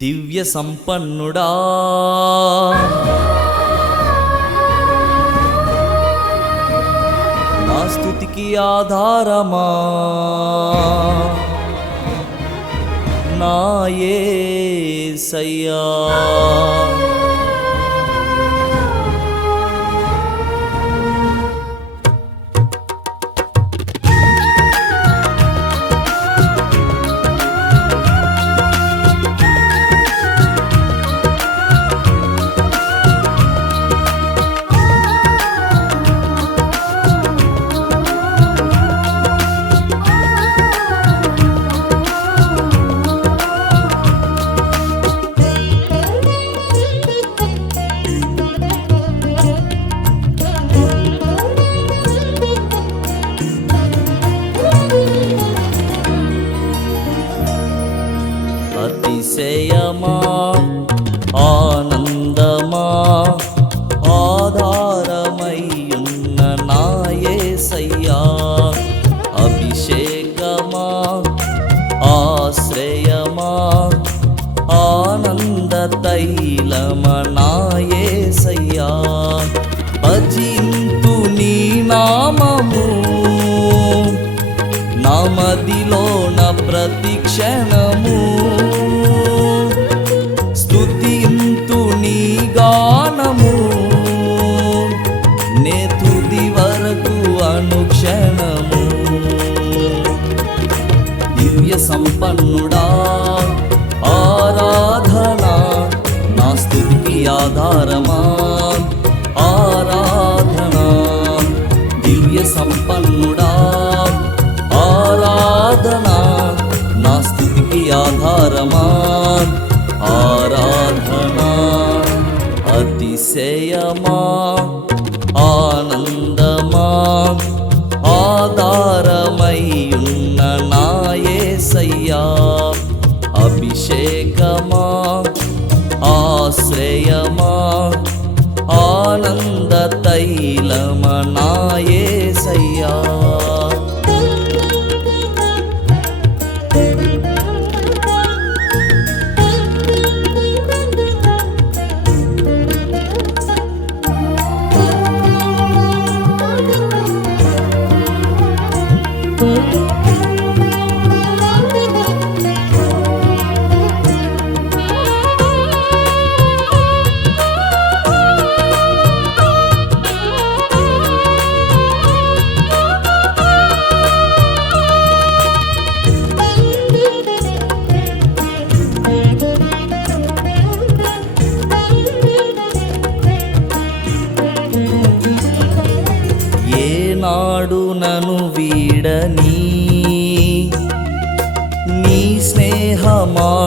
దివ్య సంపన్నుడా. నా స్థుతికి ఆధారమా? నాయే సయ్యా తైలమ భజింతు నీ నామము నా మదిలోన ప్రతి క్షణము స్తుతింతు నీ గానము నే తుది వరకు అనుక్షణము దివ్య సంపన్నుడ ఆధారమా? ఆరాధన? దివ్య సంపన్నుడా? ఆరాధన? నా స్థుతికి ఆధారమా? ఆరాధన? అతిశయమా? ఆన తైలమ నాయసయ్యా ఏనాడు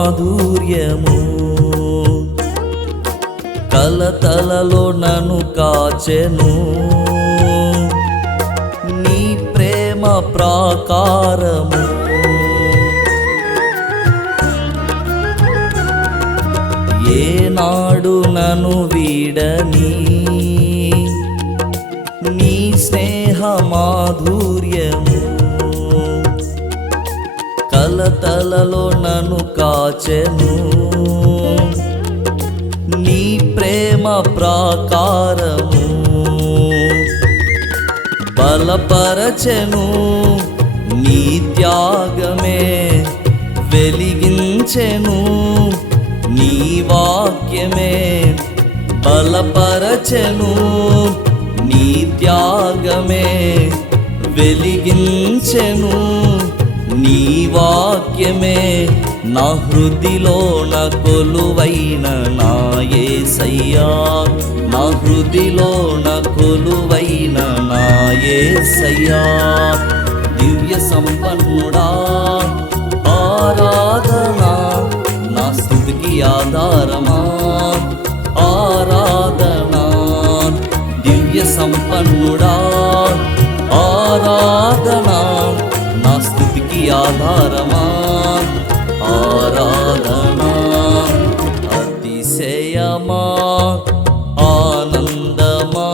మాధుర్యము? కలతలలో నన్ను కాచెను. నీ ప్రేమ ప్రాకారము. ఏనాడు నన్ను వీడని? నీ స్నేహ మాధుర్యము. కలతలలో నన్ను కాచెను. నీ ప్రేమ ప్రాకారము. బలపరచెను నీ త్యాగమే వెలిగించెను. నీ వాక్యమే బలపరచెను నీ త్యాగమే వెలిగించెను. భాగ్యమే నా హృదిలో నా హృదిలోన కొలువైన నా యేసయ్యా నా హృదిలోన కొలువైన నా యేసయ్యా దివ్య సంపన్నుడా ఆరాధన నా స్థుతికి ఆధారమా? ఆరాధన దివ్య సంపన్నుడా ఆరాధన வியாபாரமா ஆராதனா அதிசயமா ஆனந்தமா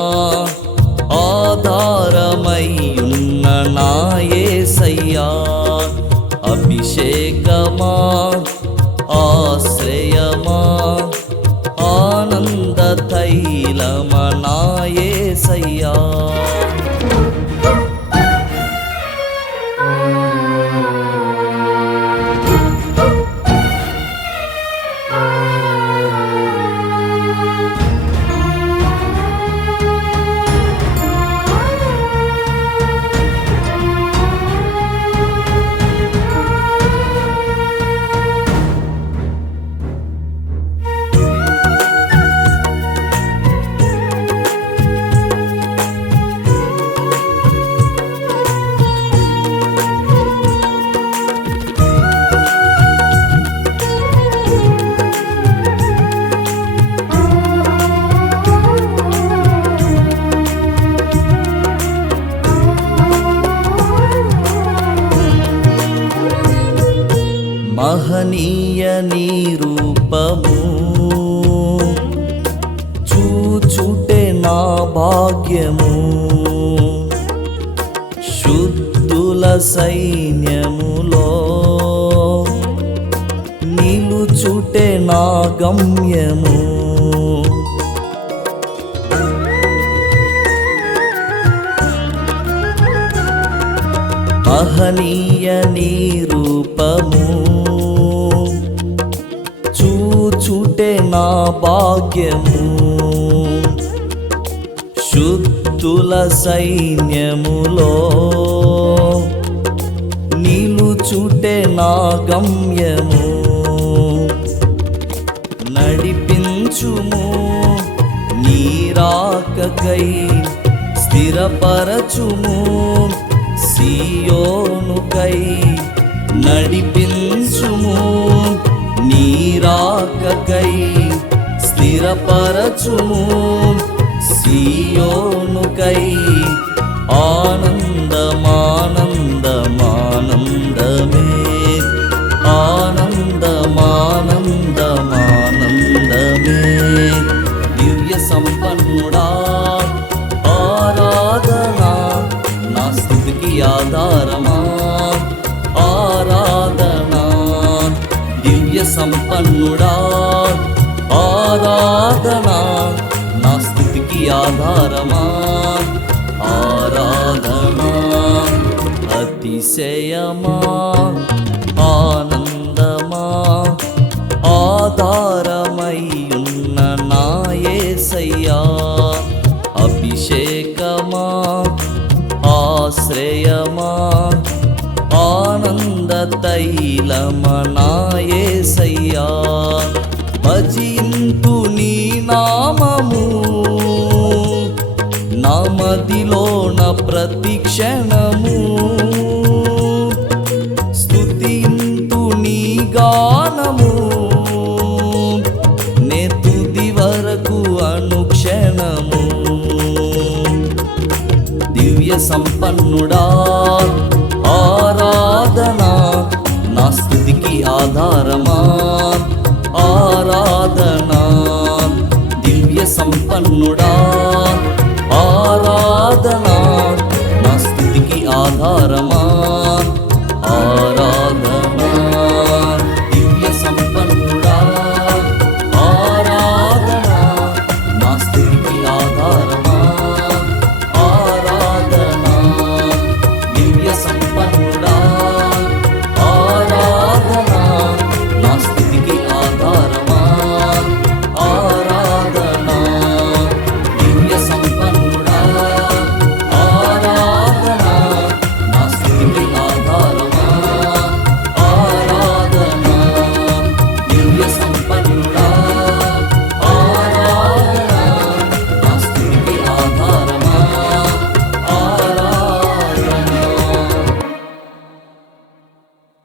ஆதாரமையுன்ன நாயே சையா அபிஷேகமா ஆசிரயமா ஆனந்த தைலமனாயே சையா మహనీయ నీ రూపము చూచుటే నా భాగ్యము. శుద్ధుల సైన్యములో నిలుచుటే నా గమ్యము. మహనీయ నీ రూపము చూటే నా భాగ్యము. శుద్ధుల సైన్యములో నిలుచుటే నా గమ్యము. నడిపించుము నీరాకకై స్థిరపరచుము. సియోనుకై నడిపించుము. నీరాకకై స్థిరపరచుము సియోనుకై ఆనందమానందమానందమే ఆనందమానందమానందమే దివ్య సంపన్నుడా ఆరాధనా నా స్థుతికి ఆధారమా దేవుడా ఆరాధన నా స్థితికి ఆధారమా? ఆరాధన అతిశయమా? ఆనందమా? ఆధారమయ్యున్న నాయసయ్యా అభిషేకమా? ఆశ్రయమా? ఆనంద తైలమనాయ నామదిలోన ప్రతిక్షణము స్తుతింతు నీ గానము. నే తుది వరకు అనుక్షణము. దివ్య సంపన్నుడా ఆరాధనా. నా స్థుతికి ఆధారమా? ఆరాధనా. దివ్య సంపన్నుడా ఆరాధనా నా స్థుతికి ఆధారమా? ఆరాధ